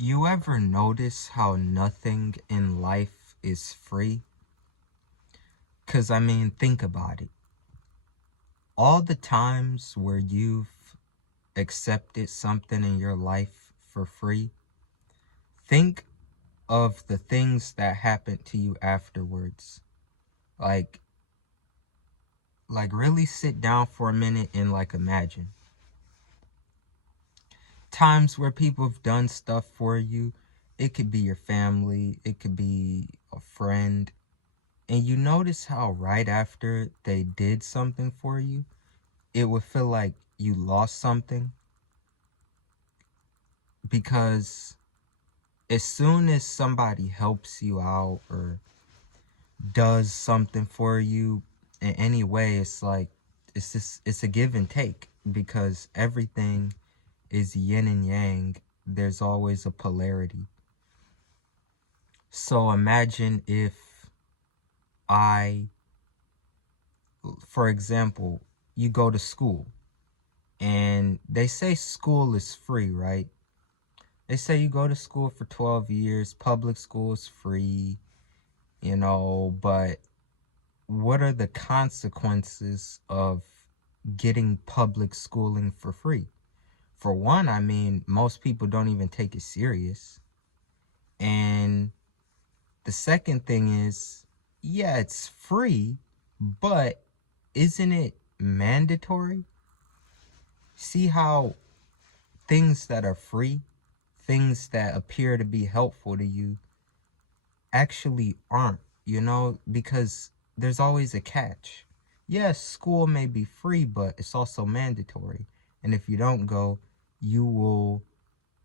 You ever notice how nothing in life is free? 'Cause I mean, think about it. All the times where you've accepted something in your life for free, think of the things that happened to you afterwards. Like, like really sit down for a minute and imagine. Times where people have done stuff for you. It could be your family, it could be a friend. And you notice how right after they did something for you, it would feel like you lost something. Because as soon as somebody helps you out or does something for you in any way, it's a give and take, because everything is yin and yang. There's always a polarity. So imagine if for example, you go to school and they say school is free, right? They say you go to school for 12 years, public school is free, but what are the consequences of getting public schooling for free? For one, I mean, most people don't even take it serious. And the second thing is, yeah, it's free, but isn't it mandatory? See how things that are free, things that appear to be helpful to you, actually aren't, because there's always a catch. Yes, school may be free, but it's also mandatory. And if you don't go, you will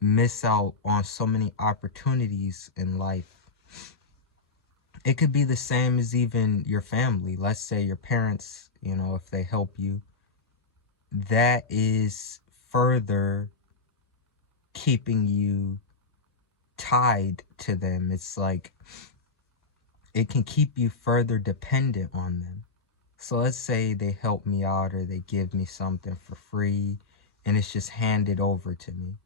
miss out on so many opportunities in life. It could be the same as even your family. Let's say your parents, if they help you, that is further keeping you tied to them. It's like it can keep you further dependent on them. So let's say they help me out or they give me something for free and it's just handed over to me.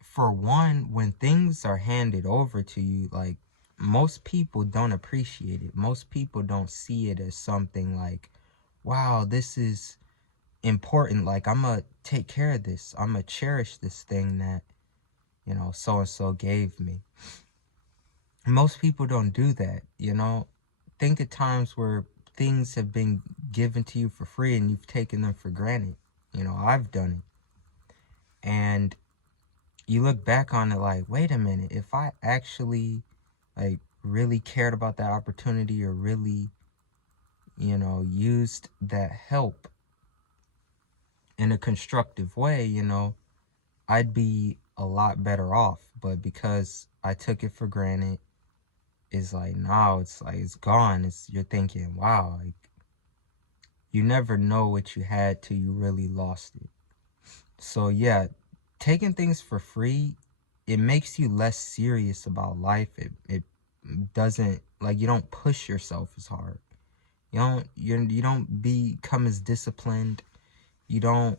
For one, when things are handed over to you, most people don't appreciate it. Most people don't see it as something like, wow, this is important. Like, I'm going to take care of this. I'm going to cherish this thing that, so-and-so gave me. Most people don't do that, Think of times where things have been given to you for free and you've taken them for granted. I've done it. And you look back on it like, wait a minute, if I actually really cared about that opportunity or really, used that help in a constructive way, I'd be a lot better off. But because I took it for granted, it's like now it's gone. You're thinking, wow, you never know what you had till you really lost it. So yeah, taking things for free, it makes you less serious about life. It doesn't, you don't push yourself as hard. You don't become as disciplined. You don't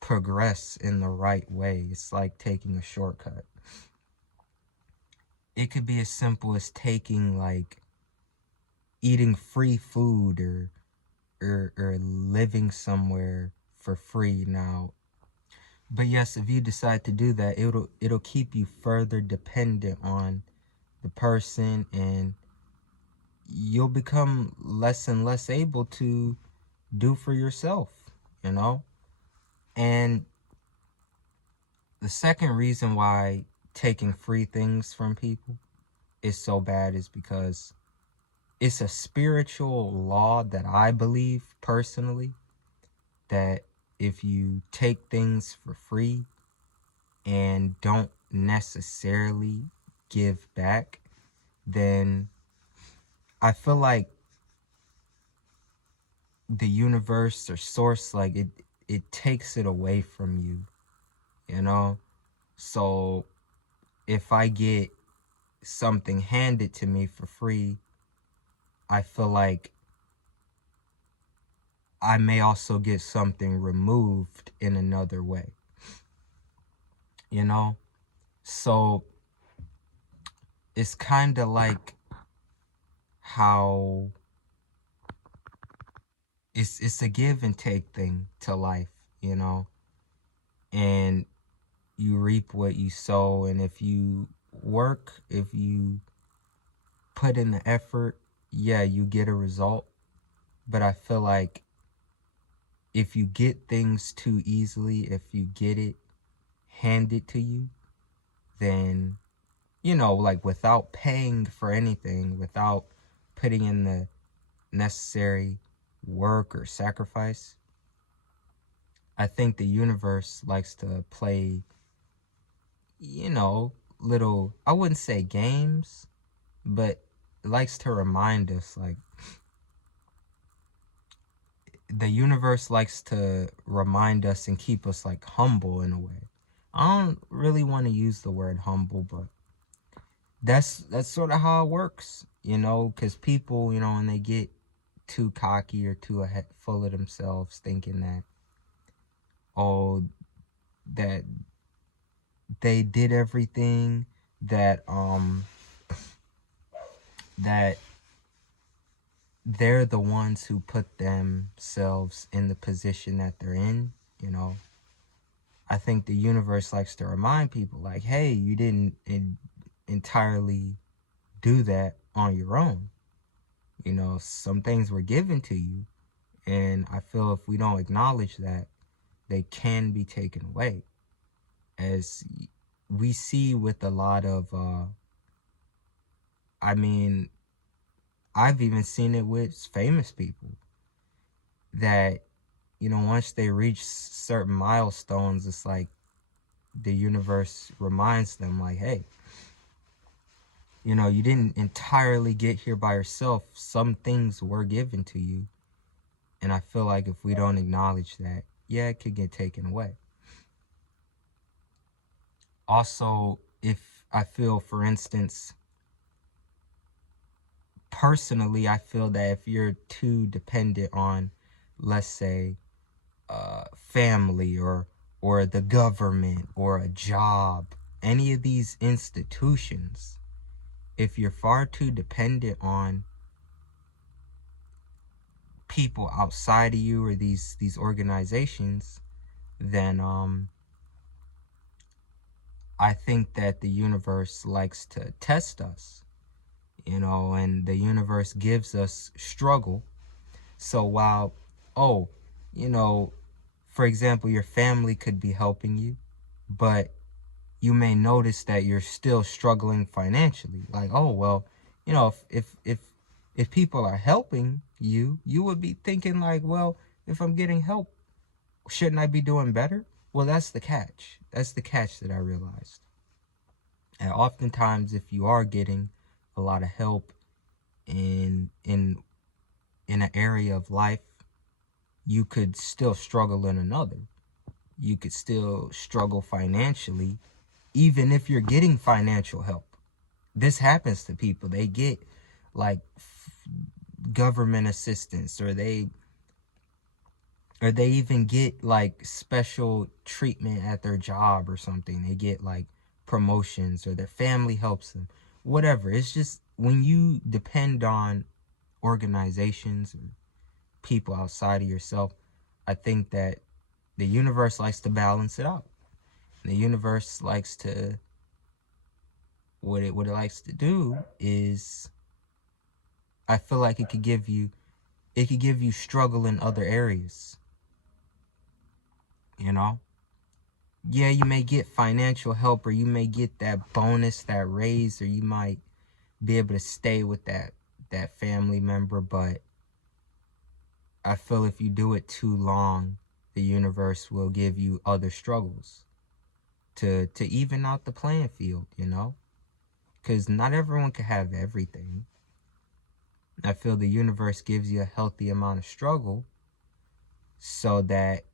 progress in the right way. It's like taking a shortcut. It could be as simple as taking eating free food or living somewhere for free now. But yes, if you decide to do that, it'll keep you further dependent on the person, and you'll become less and less able to do for yourself, And the second reason why taking free things from people is so bad is because it's a spiritual law that I believe personally, that if you take things for free and don't necessarily give back, then I feel like the universe or source, it takes it away from you, So if I get something handed to me for free, I feel like I may also get something removed in another way, So it's kind of like how it's a give and take thing to life, you know, and you reap what you sow. And if you work, if you put in the effort, yeah, you get a result. But I feel like if you get things too easily, if you get it handed to you, then, you know, like without paying for anything, without putting in the necessary work or sacrifice, I think the universe likes to play, you know, little, I wouldn't say games, but it likes to remind us, like, the universe likes to remind us and keep us like humble in a way. I don't really want to use the word humble, but that's sort of how it works, you know, because people, you know, when they get too cocky or too full of themselves, thinking that, oh, that they did everything, that that they're the ones who put themselves in the position that they're in, you know. I think the universe likes to remind people, like, hey, you didn't entirely do that on your own. You know, some things were given to you, and I feel if we don't acknowledge that, they can be taken away. As we see with a lot of, I mean, I've even seen it with famous people that, you know, once they reach certain milestones, it's like the universe reminds them, like, hey, you know, you didn't entirely get here by yourself. Some things were given to you. And I feel like if we don't acknowledge that, yeah, it could get taken away. Also, if I feel, for instance, personally, I feel that if you're too dependent on, let's say, family or the government or a job, any of these institutions, if you're far too dependent on people outside of you or these organizations, then I think that the universe likes to test us, you know, and the universe gives us struggle. So while, oh, you know, for example, your family could be helping you, but you may notice that you're still struggling financially. Like, oh, well, you know, if people are helping you, you would be thinking like, well, if I'm getting help, shouldn't I be doing better? Well, that's the catch. That's the catch that I realized. And oftentimes, if you are getting a lot of help in an area of life, you could still struggle in another. You could still struggle financially, even if you're getting financial help. This happens to people. They get like government assistance, or they even get like special treatment at their job or something. They get like promotions, or their family helps them. Whatever. It's just when you depend on organizations or people outside of yourself, I think that the universe likes to balance it out. The universe likes to, what it likes to do is, I feel like it could give you struggle in other areas, you know? Yeah, you may get financial help, or you may get that bonus, that raise, or you might be able to stay with that family member, but I feel if you do it too long, the universe will give you other struggles to even out the playing field, you know? Because not everyone can have everything. I feel the universe gives you a healthy amount of struggle so that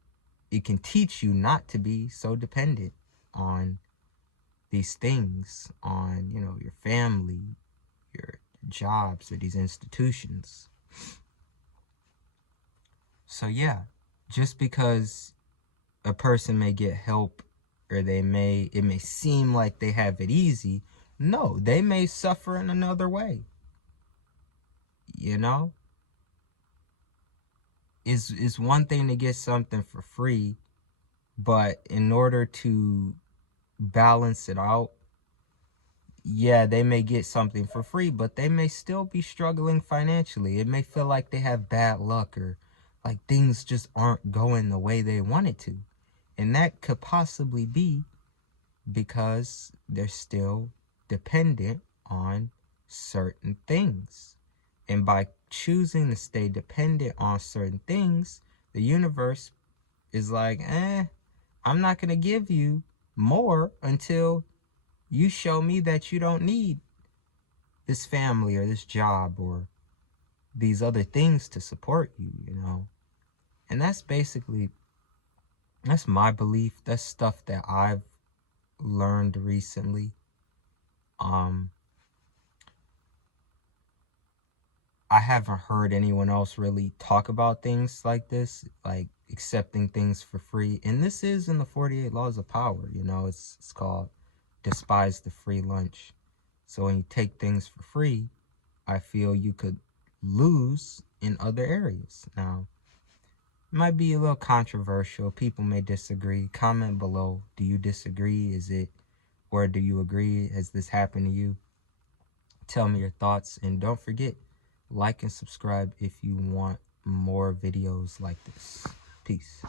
it can teach you not to be so dependent on these things, on, you know, your family, your jobs, or these institutions. So yeah, just because a person may get help or it may seem like they have it easy. No, they may suffer in another way. You know, it's one thing to get something for free, but in order to balance it out, yeah, they may get something for free, but they may still be struggling financially. It may feel like they have bad luck, or like things just aren't going the way they want it to. And that could possibly be because they're still dependent on certain things. And by choosing to stay dependent on certain things, the universe is like, I'm not going to give you more until you show me that you don't need this family or this job or these other things to support you, you know. And that's my belief. That's stuff that I've learned recently. I haven't heard anyone else really talk about things like this, like accepting things for free. And this is in the 48 Laws of Power, you know. It's called Despise the Free Lunch. So when you take things for free, I feel you could lose in other areas. Now, it might be a little controversial. People may disagree. Comment below. Do you disagree? Is it, or do you agree? Has this happened to you? Tell me your thoughts, and don't forget, like and subscribe if you want more videos like this. Peace.